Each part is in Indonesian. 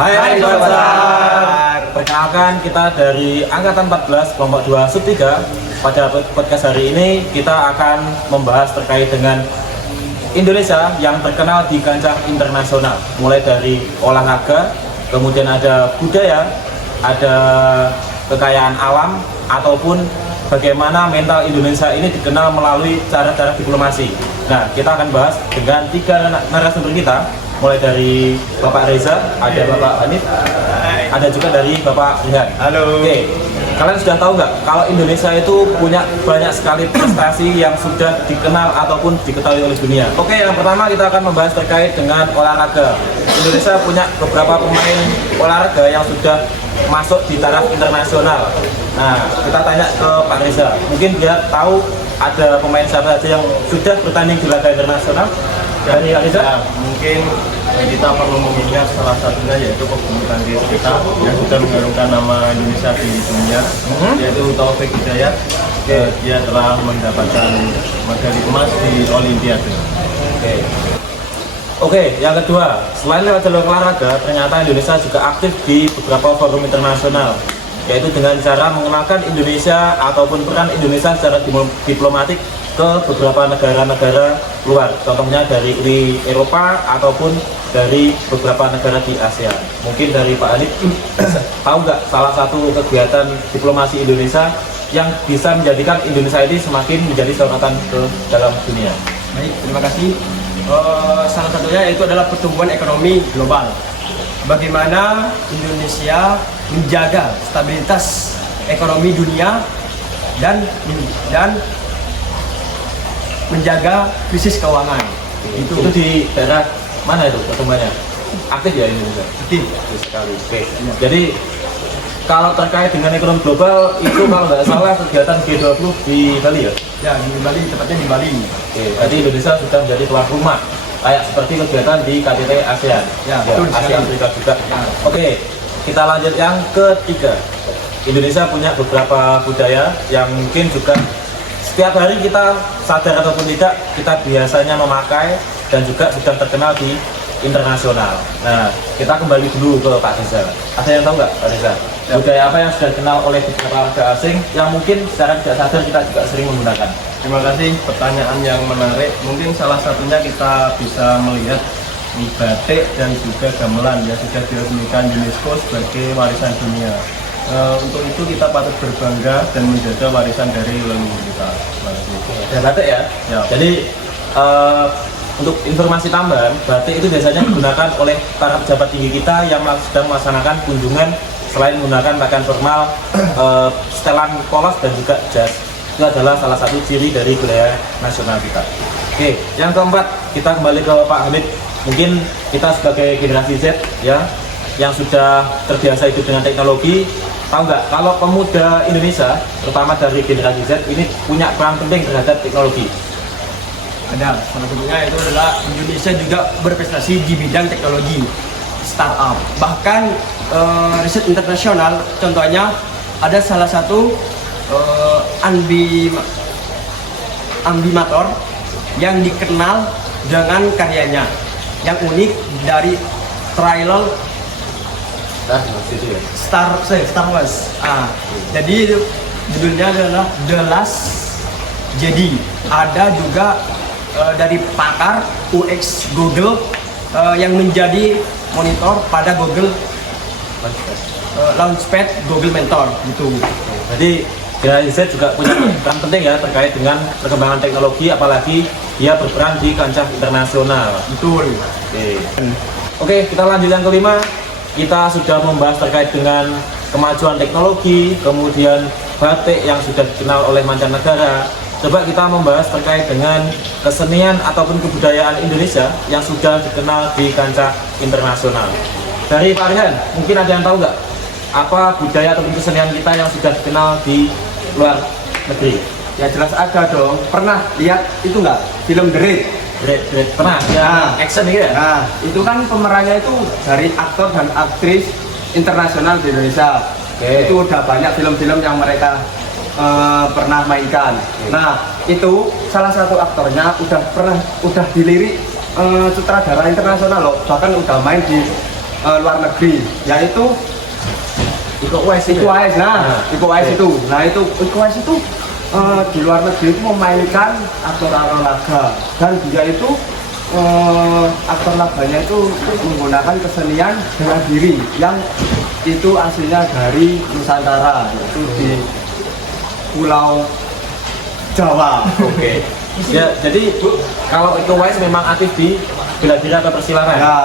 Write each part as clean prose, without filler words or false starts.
Hai Bacar. Perkenalkan kita dari Angkatan 14 Kelompok 2 Sub 3. Pada podcast hari ini kita akan membahas terkait dengan Indonesia yang terkenal di kancah internasional. Mulai dari olahraga, kemudian ada budaya, ada kekayaan alam, ataupun bagaimana mental Indonesia ini dikenal melalui cara-cara diplomasi. Nah, kita akan bahas dengan 3 narasumber kita. Mulai dari Bapak Reza, ada Bapak Hanif, ada juga dari Bapak Rihan. Halo. Oke, kalian sudah tahu nggak kalau Indonesia itu punya banyak sekali prestasi yang sudah dikenal ataupun diketahui oleh dunia. Oke, yang pertama kita akan membahas terkait dengan olahraga. Indonesia punya beberapa pemain olahraga yang sudah masuk di taraf internasional. Nah, kita tanya ke Pak Reza, mungkin dia tahu ada pemain siapa saja yang sudah bertanding di laga internasional. Dari Reza? Ya, mungkin kita perlu mengingat salah satunya yaitu pebulu tangkis kita yang sudah mengharumkan nama Indonesia di dunia, yaitu Taufik Hidayat. Dia telah mendapatkan medali emas di Olimpiade. Oke, yang kedua, selain lewat jalur olahraga, ternyata Indonesia juga aktif di beberapa forum internasional, yaitu dengan cara mengenalkan Indonesia ataupun peran Indonesia secara diplomatik ke beberapa negara-negara luar, contohnya dari Uni Eropa ataupun dari beberapa negara di ASEAN. Mungkin dari Pak Hanif, tahu nggak salah satu kegiatan diplomasi Indonesia yang bisa menjadikan Indonesia ini semakin menjadi sorotan ke dalam dunia? Baik, terima kasih. Salah satunya itu adalah pertumbuhan ekonomi global. Bagaimana Indonesia menjaga stabilitas ekonomi dunia dan menjaga krisis keuangan. Itu di daerah mana itu pertumbuhannya? Aktif ya Indonesia? Aktif. Aktif sekali. Oke. Jadi kalau terkait dengan ekonomi global itu kalau nggak salah kegiatan G20 di Bali ya? Ya, di Bali, tepatnya di Bali. Oke, jadi Indonesia sudah menjadi tuan rumah kayak seperti kegiatan di KTT ASEAN. Ya, betul Asia sekali. Afrika juga. Ya. Oke, kita lanjut yang ketiga. Indonesia punya beberapa budaya yang mungkin juga setiap hari kita sadar ataupun tidak kita biasanya memakai dan juga sudah terkenal di internasional. Nah, kita kembali dulu ke Pak Reza. Ada yang tahu nggak Pak Reza? Ya. Budaya apa yang sudah dikenal oleh beberapa warga asing yang mungkin secara tidak sadar kita juga sering menggunakan? Terima kasih, pertanyaan yang menarik. Mungkin salah satunya kita bisa melihat batik dan juga gamelan yang sudah diresmikan UNESCO sebagai warisan dunia. Untuk itu kita patut berbangga dan menjaga warisan dari leluhur kita. Terima kasih. Dan batik ya? Ya. Jadi untuk informasi tambahan, batik itu biasanya digunakan oleh para pejabat tinggi kita yang sedang melaksanakan kunjungan. Selain menggunakan pakaian formal, setelan polos dan juga jas, itu adalah salah satu ciri dari budaya nasional kita. Oke, yang keempat kita kembali ke Pak Hamid. Mungkin kita sebagai generasi Z ya, yang sudah terbiasa hidup dengan teknologi, tahu nggak kalau pemuda Indonesia, terutama dari generasi Z ini punya peran penting terhadap teknologi? Ada, salah satunya itu adalah Indonesia juga berprestasi di bidang teknologi startup. Bahkan riset internasional, contohnya ada salah satu ambimator yang dikenal dengan karyanya yang unik dari trial Star Wars. Jadi itu judulnya adalah The Last Jedi. Ada juga dari pakar UX Google yang menjadi monitor pada Google Launchpad Google Mentor gitu. Jadi generasi Z juga punya peran penting ya terkait dengan perkembangan teknologi, apalagi dia berperan di kancah internasional. Betul. Oke, kita lanjut yang kelima. Kita sudah membahas terkait dengan kemajuan teknologi, kemudian batik yang sudah dikenal oleh mancanegara. Coba kita membahas terkait dengan kesenian ataupun kebudayaan Indonesia yang sudah dikenal di kancah internasional. Dari Pak Rihan, mungkin ada yang tahu nggak apa budaya ataupun kesenian kita yang sudah dikenal di luar negeri? Ya jelas ada dong. Pernah lihat itu nggak film The Raid? Pernah ya, action gitu ya? Nah, itu kan pemerannya itu dari aktor dan aktris internasional di Indonesia. Itu udah banyak film-film yang mereka pernah mainkan. Nah, itu salah satu aktornya udah dilirik sutradara internasional loh. Bahkan udah main di luar negeri, yaitu Iko Uwais itu. Iko Uwais. Iko Uwais Oke. itu. Nah, itu Iko Uwais itu di luar negeri itu memainkan aktor laga, dan dia itu aktor laganya itu menggunakan kesenian bela diri yang itu aslinya dari Nusantara, yaitu di Pulau Jawa. Oke. Ya, jadi kalau Iko Uwais memang aktif di bela diri atau persilangan. Ya,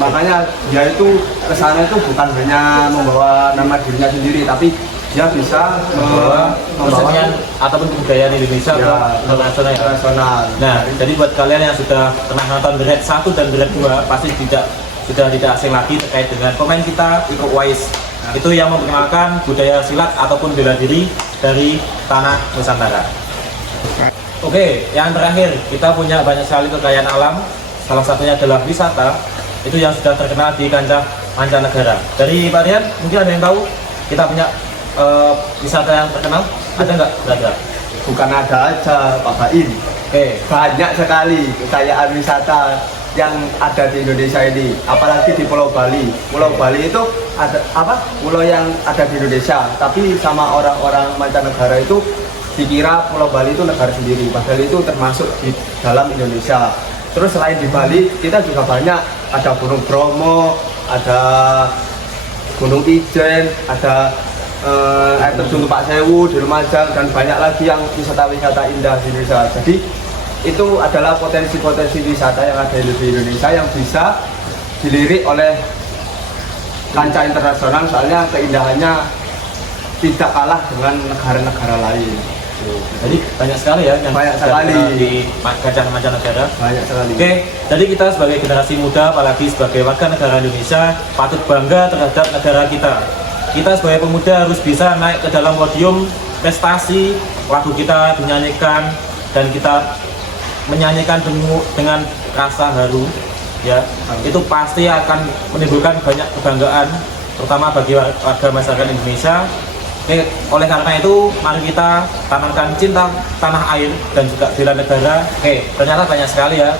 makanya dia itu kesana itu bukan hanya membawa nama dirinya sendiri, tapi dia bisa Membawa kesenian ataupun kebudayaan Indonesia ke ya, internasional. internasional. Nah, jadi buat kalian yang sudah pernah nonton The Red 1 dan The Red 2 pasti sudah tidak asing lagi terkait dengan pemain kita Iko Uwais. Itu yang memperkenalkan budaya silat ataupun bela diri dari tanah Nusantara. Oke, yang terakhir kita punya banyak sekali kekayaan alam. Salah satunya adalah wisata. Itu yang sudah terkenal di kancah mancanegara. Dari Pak Rian, mungkin ada yang tahu kita punya wisata yang terkenal? Ada nggak? Ada. Bukan ada aja, Pak Baim. Oke. Banyak sekali kekayaan wisata yang ada di Indonesia ini, apalagi di Pulau Bali. Pulau Bali itu ada pulau yang ada di Indonesia, tapi sama orang-orang mancanegara itu dikira Pulau Bali itu negara sendiri, padahal itu termasuk di dalam Indonesia. Terus selain di Bali, kita juga banyak, ada Gunung Bromo, ada Gunung Ijen, ada air terjun Pak Sewu di Lumajang, dan banyak lagi yang wisata-wisata indah di Indonesia. Jadi itu adalah potensi-potensi wisata yang ada di Indonesia yang bisa dilirik oleh kancah internasional, soalnya keindahannya tidak kalah dengan negara-negara lain. Jadi banyak sekali ya yang Banyak sudah sekali. terkenal di kancah mancanegara. Banyak sekali. Oke, jadi kita sebagai generasi muda, apalagi sebagai warga negara Indonesia, patut bangga terhadap negara kita. Kita sebagai pemuda harus bisa naik ke dalam podium prestasi, lagu kita dinyanyikan, dan kita menyanyikan dengan rasa haru, ya. Itu pasti akan menimbulkan banyak kebanggaan, terutama bagi warga masyarakat Indonesia. Oke, oleh karena itu, mari kita tanamkan cinta tanah air dan juga bela negara. Oke, ternyata banyak sekali ya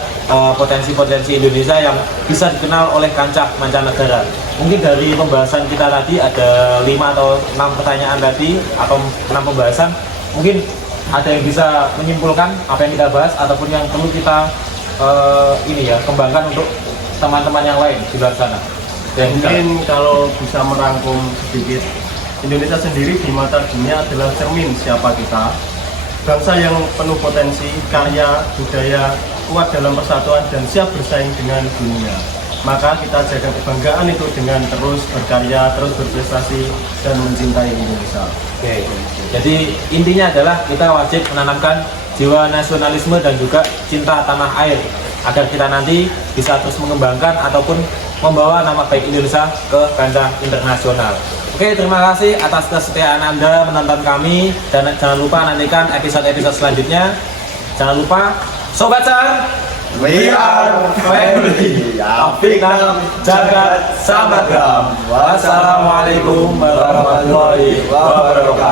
potensi-potensi Indonesia yang bisa dikenal oleh kancah mancanegara. Mungkin dari pembahasan kita tadi ada 5 atau 6 pertanyaan tadi, atau 6 pembahasan. Mungkin ada yang bisa menyimpulkan apa yang kita bahas, ataupun yang perlu kita kembangkan untuk teman-teman yang lain di luar sana. Mungkin kalau bisa merangkum sedikit, Indonesia sendiri di mata dunia adalah cermin siapa kita. Bangsa yang penuh potensi, karya, budaya, kuat dalam persatuan dan siap bersaing dengan dunia. Maka kita jaga kebanggaan itu dengan terus berkarya, terus berprestasi, dan mencintai Indonesia. Oke, jadi intinya adalah kita wajib menanamkan jiwa nasionalisme dan juga cinta tanah air agar kita nanti bisa terus mengembangkan ataupun membawa nama baik Indonesia ke kancah internasional. Oke, terima kasih atas kesetiaan Anda menonton kami, dan jangan lupa nantikan episode-episode selanjutnya. Jangan lupa, Sobat Sar, We are family. Apiknam Jagat Samagam. Wassalamualaikum warahmatullahi wabarakatuh.